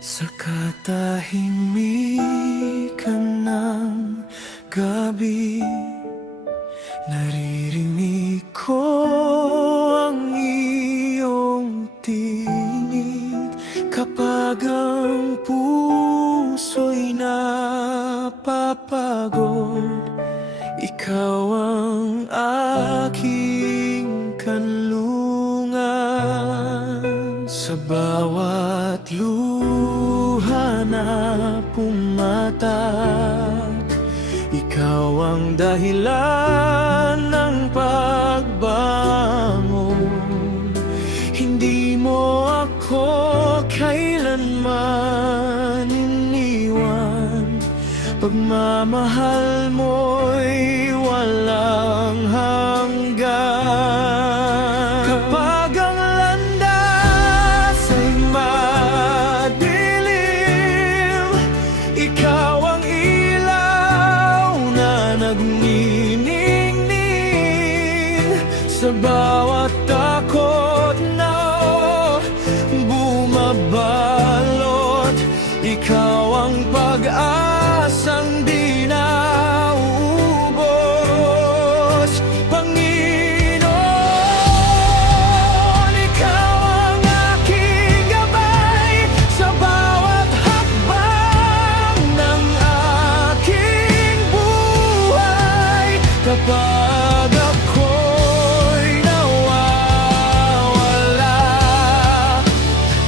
Sa katahimikan ng gabi, naririnig ko ang iyong tinig. Kapag ang puso'y napapagod, ikaw ang aking kanlungan. Sa bawat luha na pumatak, ikaw ang dahilan ng pagbangon. Hindi mo ako kailanman iniwan, pagmamahal mo'y walang hanggan. Kapag ang landas ay madilim, ikaw ang ilaw na nagniningning. Sa bawat takot na bumabalot, ikaw ang pag-asang di naubos. Panginoon, ikaw ang aking gabay sa bawat hakbang ng aking buhay. Kapag ako'y nawawala,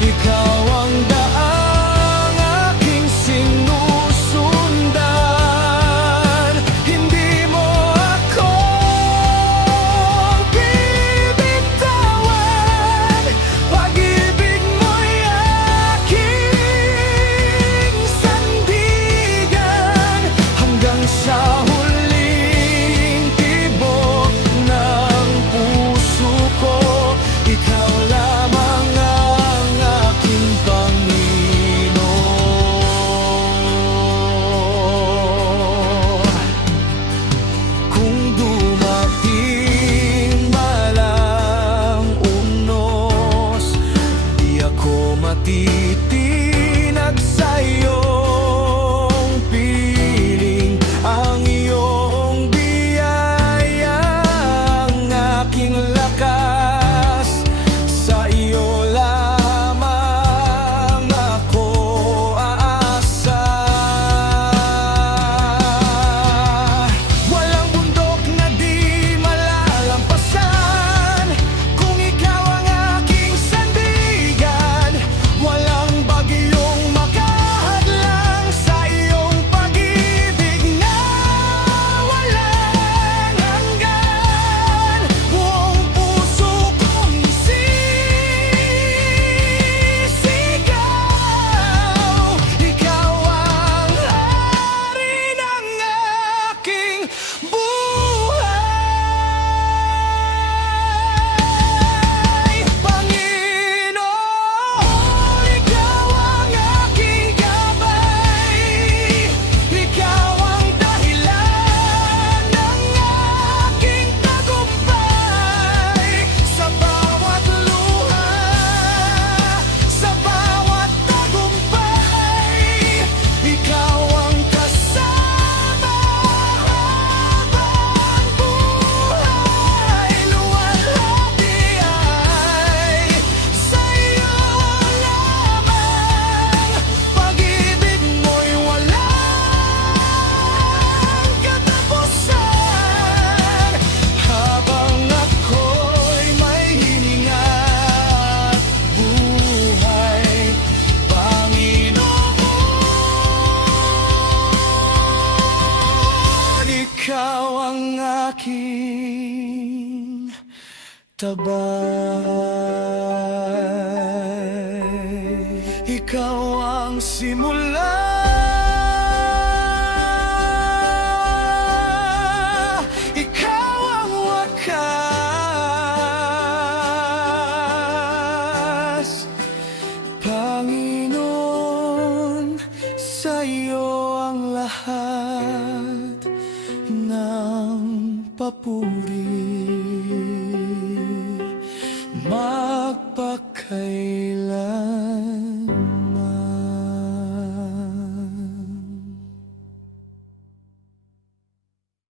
ikaw ang daang aking sinusundan. Hindi mo ako bibitawan, pag-ibig mo'y aking sandigan. Hanggang sa huling tibok ng puso ko, ikaw lamang ang aking Panginoon. Kung dumating malang unos, di ako matitinag sa iyong piling. Ang iyong biyaya ang aking lakas, sa iyo lamang ako aasa. Walang bundok na di malalampasan kung ikaw ang aking sandigan. Walang bagyong makahadlang sa iyong pag-ibig na walang hanggan. Buong puso kong isisigaw, ikaw ang hari ng aking buhay. Panginoon, ikaw ang aking gabay, ikaw ang dahilan ng aking tagumpay. Sa bawat luha, sa bawat tagumpay, ikaw ang kasama habang buhay. Luwalhati ay sa iyo lamang, pag-ibig mo'y walang katapusan. Habang ako'y may hininga at buhay, Panginoon, ikaw ang aking tabay. Ikaw ang simula, ikaw ang wakas. Panginoon, sa iyo ang lahat ng papuri. Magpakailanman